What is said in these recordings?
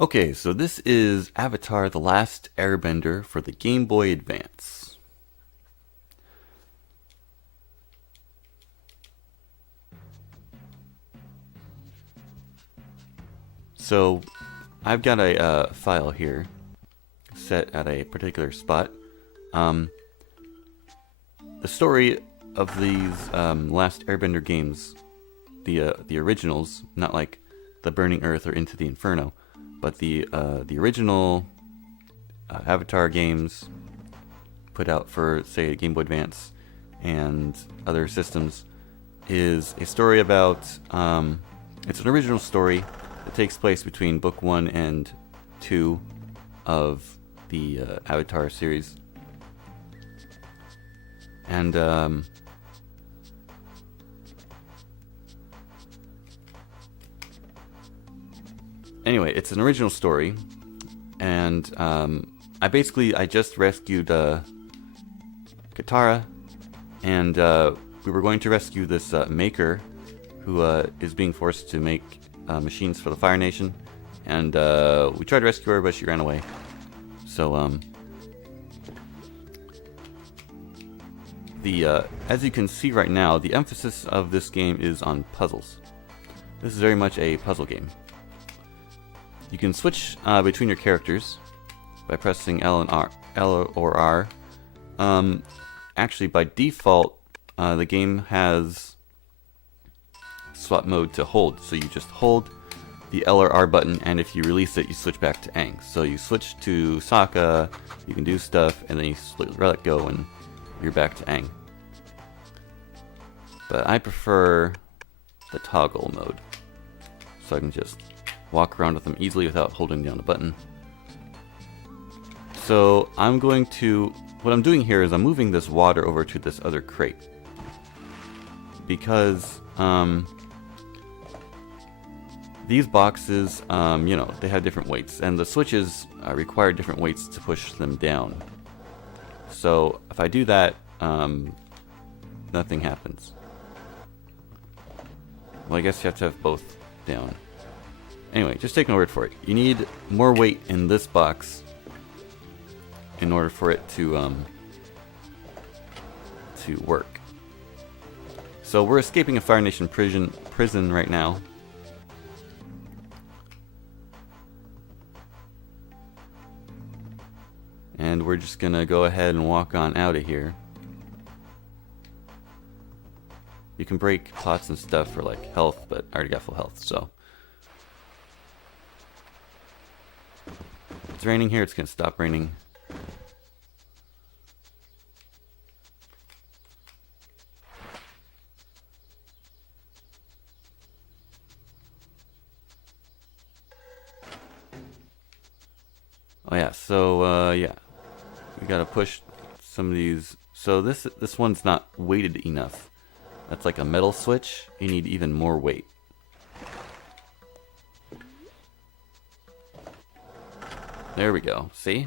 Okay, so this is Avatar The Last Airbender for the Game Boy Advance. So, I've got a file here set at a particular spot. Um, the story of these Last Airbender games, the originals, not like the Burning Earth or Into the Inferno, but the original Avatar games put out for, say, Game Boy Advance and other systems, is a story about. It's an original story that takes place between book 1 and 2 of the Avatar series. And anyway, it's an original story, and I just rescued Katara, and we were going to rescue this maker who is being forced to make machines for the Fire Nation, and we tried to rescue her, but she ran away. So as you can see right now, the emphasis of this game is on puzzles. This is very much a puzzle game. You can switch between your characters by pressing L or R. Actually, by default, the game has swap mode to hold. So you just hold the L or R button, and if you release it, you switch back to Aang. So you switch to Sokka, you can do stuff, and then you let go, and you're back to Aang. But I prefer the toggle mode, so I can just walk around with them easily without holding down the button. So what I'm doing here is I'm moving this water over to this other crate, because these boxes, they have different weights, and the switches require different weights to push them down. So if I do that, nothing happens. Well, I guess you have to have both down. Anyway, just take my word for it. You need more weight in this box in order for it to work. So we're escaping a Fire Nation prison right now. And we're just gonna go ahead and walk on out of here. You can break pots and stuff for like health, but I already got full health, so. It's raining here, it's gonna stop raining. Oh yeah, so yeah. We gotta push some of these. So this one's not weighted enough. That's like a metal switch. You need even more weight. There we go. See?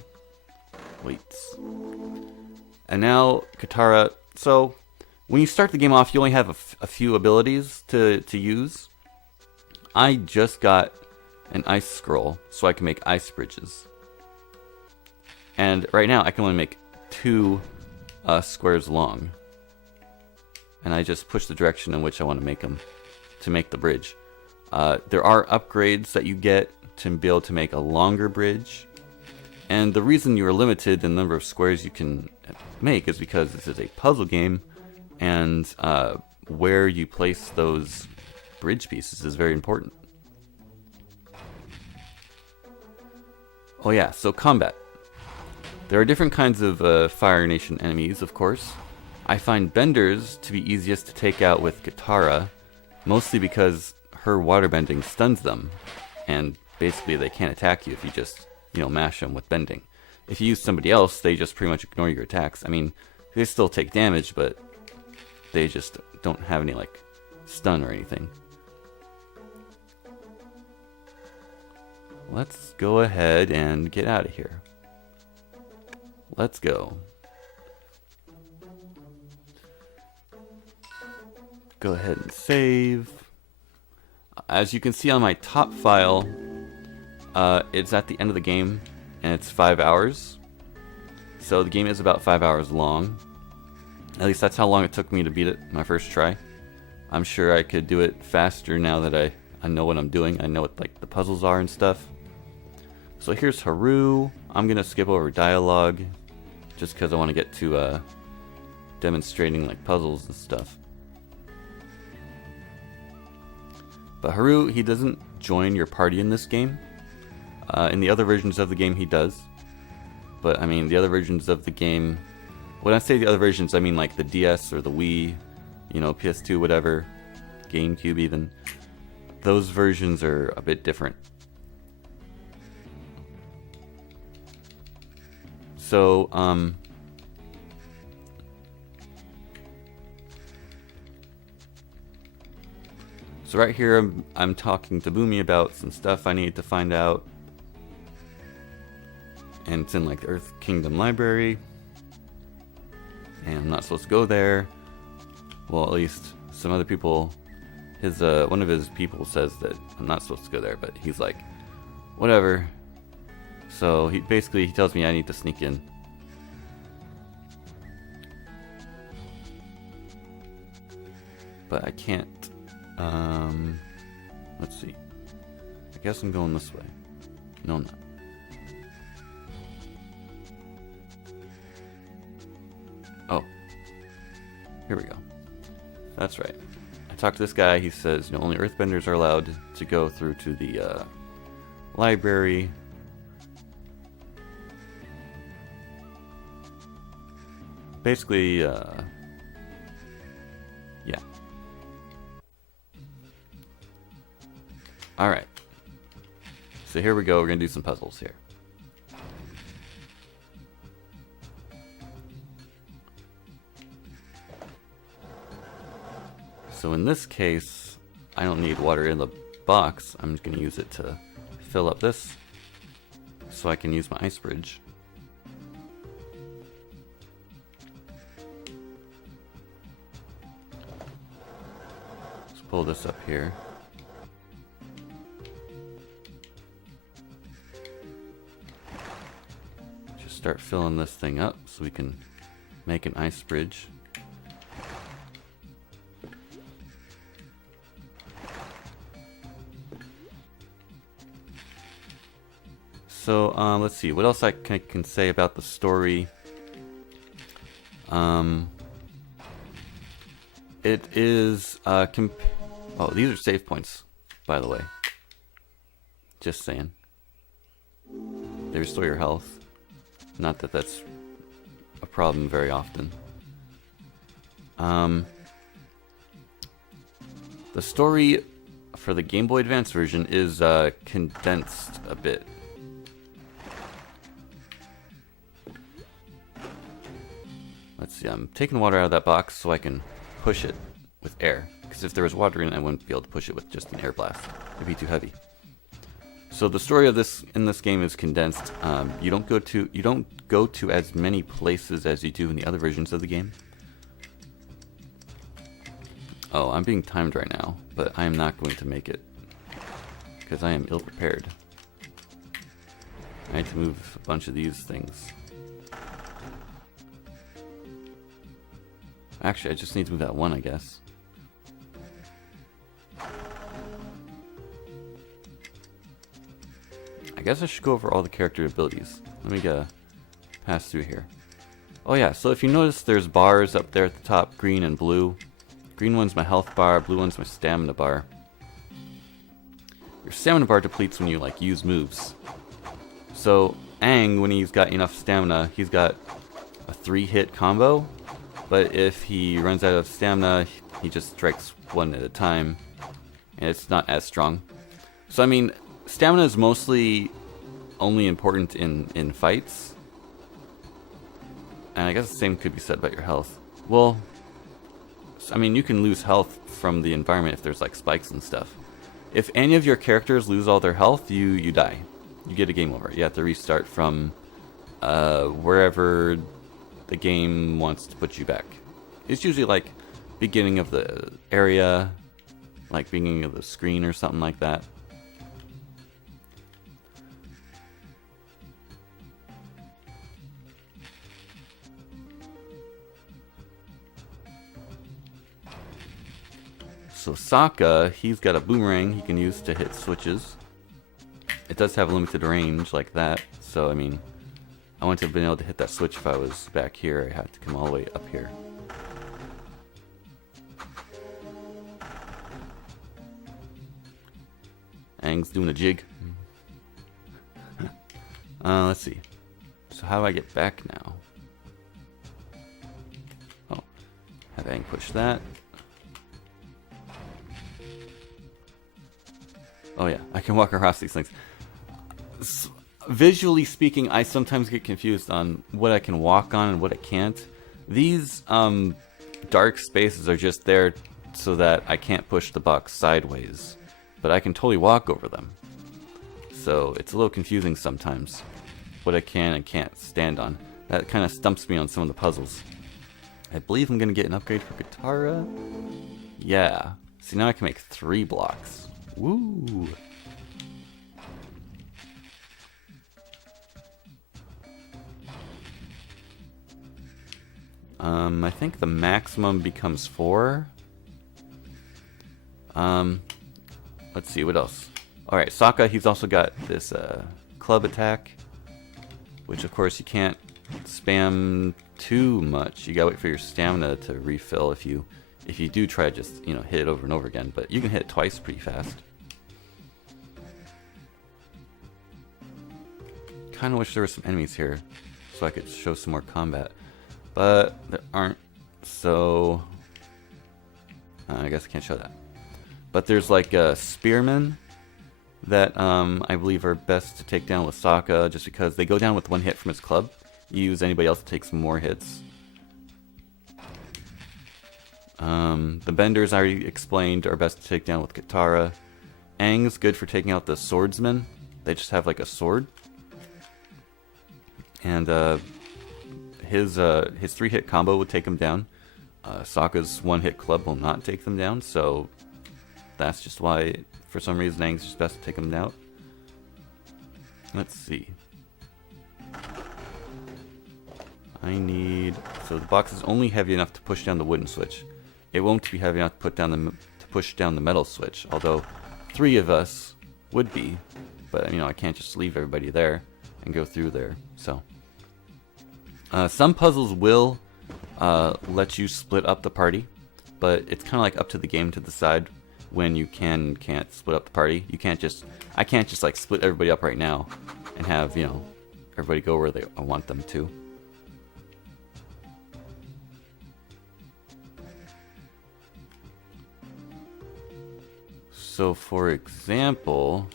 Weights. And now Katara. So when you start the game off, you only have a few abilities to use. I just got an ice scroll, so I can make ice bridges. And right now, I can only make 2 squares long. And I just push the direction in which I want to make them to make the bridge. There are upgrades that you get to be able to make a longer bridge. And the reason you are limited in the number of squares you can make is because this is a puzzle game. And where you place those bridge pieces is very important. Oh yeah, so combat. There are different kinds of Fire Nation enemies, of course. I find Benders to be easiest to take out with Katara, mostly because her waterbending stuns them, and basically they can't attack you if you just, mash them with bending. If you use somebody else, they just pretty much ignore your attacks. I mean, they still take damage, but they just don't have any, stun or anything. Let's go ahead and get out of here. Let's go. Go ahead and save. As you can see on my top file, it's at the end of the game, and it's 5 hours. So the game is about 5 hours long. At least that's how long it took me to beat it my first try. I'm sure I could do it faster now that I know what I'm doing. I know what like the puzzles are and stuff. So here's Haru. I'm gonna skip over dialogue, just because I want to get to demonstrating like puzzles and stuff. But Haru, he doesn't join your party in this game. In the other versions of the game, he does. But I mean, the other versions of the game, when I say the other versions, I mean like the DS or the Wii, you know, PS2, whatever, GameCube even. Those versions are a bit different. So, so right here, I'm talking to Boomy about some stuff I need to find out. And it's in like the Earth Kingdom Library. And I'm not supposed to go there. Well, at least some other people, one of his people says that I'm not supposed to go there, but he's like, whatever. So he tells me I need to sneak in. But I can't. Let's see. I guess I'm going this way. No, I'm not. Oh. Here we go. That's right. I talked to this guy. He says, you know, only Earthbenders are allowed to go through to the library. Basically, yeah. Alright. So here we go. We're going to do some puzzles here. So in this case, I don't need water in the box. I'm just going to use it to fill up this so I can use my ice bridge. Let's pull this up here. Just start filling this thing up so we can make an ice bridge. So, let's see, what else I can say about the story. It is, oh, these are save points, by the way. Just saying. They restore your health. Not that that's a problem very often. The story for the Game Boy Advance version is condensed a bit. Let's see, I'm taking water out of that box so I can push it with air. Because if there was water in it, I wouldn't be able to push it with just an air blast. It'd be too heavy. So the story of this in this game is condensed. You don't go to as many places as you do in the other versions of the game. Oh, I'm being timed right now, but I am not going to make it because I am ill prepared. I need to move a bunch of these things. Actually, I just need to move that one, I guess. I guess I should go over all the character abilities. Let me pass through here. Oh yeah, so if you notice there's bars up there at the top, green and blue. Green one's my health bar, blue one's my stamina bar. Your stamina bar depletes when you like use moves. So Aang, when he's got enough stamina, he's got a 3-hit combo. But if he runs out of stamina, he just strikes one at a time, and it's not as strong. So I mean, stamina is mostly only important in fights. And I guess the same could be said about your health. Well, I mean, you can lose health from the environment if there's like spikes and stuff. If any of your characters lose all their health, you die. You get a game over. You have to restart from wherever the game wants to put you back. It's usually like beginning of the area, like beginning of the screen or something like that. So Sokka, he's got a boomerang he can use to hit switches. It does have limited range like that, so I mean, I wouldn't have been able to hit that switch if I was back here. I had to come all the way up here. Aang's doing a jig. Let's see. So how do I get back now? Oh, have Aang push that. Oh yeah, I can walk across these things. Visually speaking, I sometimes get confused on what I can walk on and what I can't. These dark spaces are just there so that I can't push the box sideways, but I can totally walk over them. So it's a little confusing sometimes what I can and can't stand on. That kind of stumps me on some of the puzzles. I believe I'm going to get an upgrade for Katara. Yeah. See, now I can make 3 blocks. Woo! I think the maximum becomes 4. Let's see, what else? Alright, Sokka, he's also got this club attack, which of course you can't spam too much. You gotta wait for your stamina to refill if you do try to just, you know, hit it over and over again, but you can hit it twice pretty fast. Kinda wish there were some enemies here so I could show some more combat. But there aren't, so I guess I can't show that. But there's like spearmen that I believe are best to take down with Sokka, just because they go down with 1 hit from his club. You use anybody else to take some more hits. The benders I already explained are best to take down with Katara. Aang's good for taking out the swordsmen. They just have like a sword. And his 3-hit combo would take him down. Sokka's 1-hit club will not take them down, so that's just why, for some reason, Aang's just best to take them out. Let's see. So the box is only heavy enough to push down the wooden switch. It won't be heavy enough to push down the metal switch, although 3 of us would be. But, you know, I can't just leave everybody there and go through there, so. Some puzzles will let you split up the party, but it's kind of like up to the game to decide when you can and can't split up the party. I can't just like split everybody up right now and have, you know, everybody go where I want them to. So for example,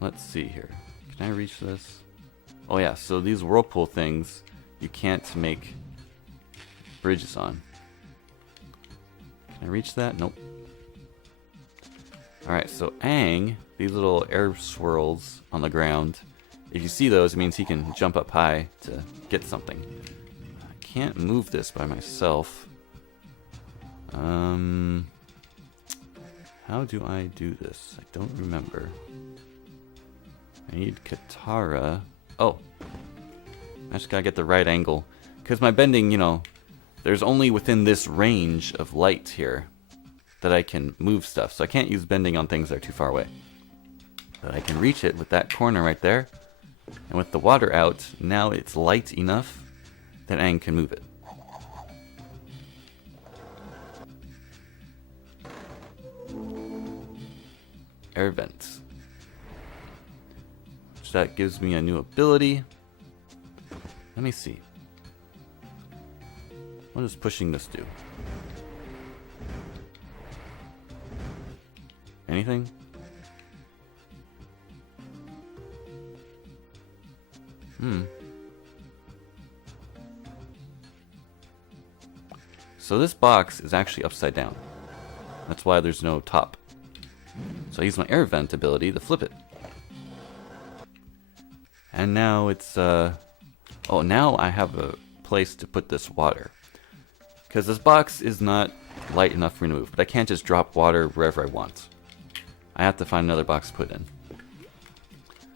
let's see here. Can I reach this? Oh yeah, so these whirlpool things you can't make bridges on. Can I reach that? Nope. Alright, so Aang, these little air swirls on the ground, if you see those, it means he can jump up high to get something. I can't move this by myself. How do I do this? I don't remember. I need Katara. Oh. I just gotta get the right angle. Because my bending, you know, there's only within this range of light here that I can move stuff. So I can't use bending on things that are too far away. But I can reach it with that corner right there. And with the water out, now it's light enough that Aang can move it. Air vents. So that gives me a new ability. Let me see. What does pushing this do? Anything? So this box is actually upside down. That's why there's no top. So I use my air vent ability to flip it. And now it's, oh, now I have a place to put this water. Because this box is not light enough for me to move, but I can't just drop water wherever I want. I have to find another box to put in.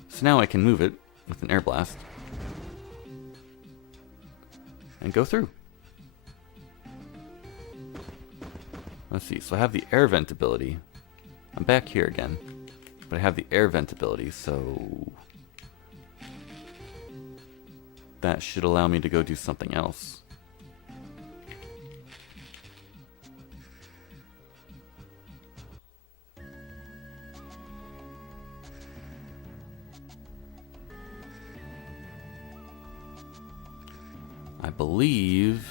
So now I can move it with an air blast. And go through. let's see. So I have the air vent ability. I'm back here again, but I have the air vent ability, so that should allow me to go do something else. I believe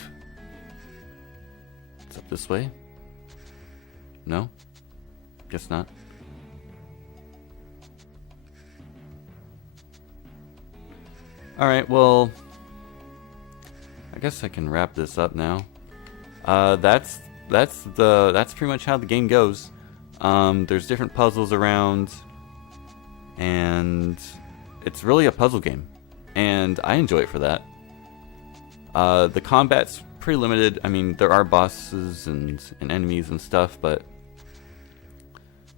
it's up this way. No? Guess not. Alright, well, I guess I can wrap this up now. That's pretty much how the game goes. There's different puzzles around, and it's really a puzzle game, and I enjoy it for that. The combat's pretty limited. I mean, there are bosses and enemies and stuff, but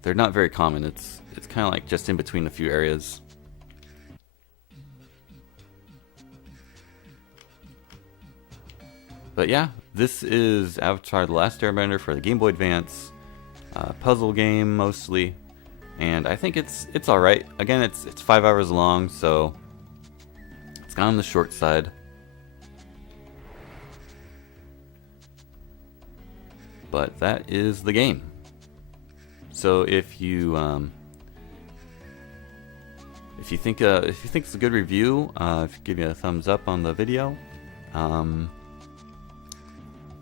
they're not very common. It's kind of like just in between a few areas. But yeah, this is Avatar The Last Airbender for the Game Boy Advance. Puzzle game mostly, and I think it's alright. Again, it's 5 hours long, so it's kind of on the short side. But that is the game. So if you think it's a good review, if you give me a thumbs up on the video.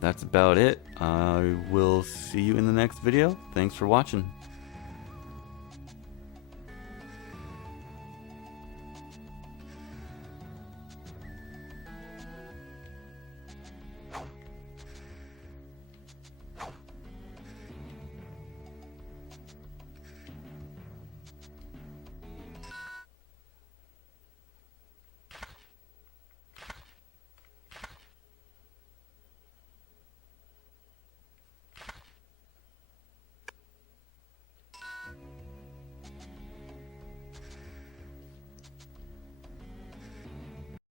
That's about it. I will see you in the next video. Thanks for watching.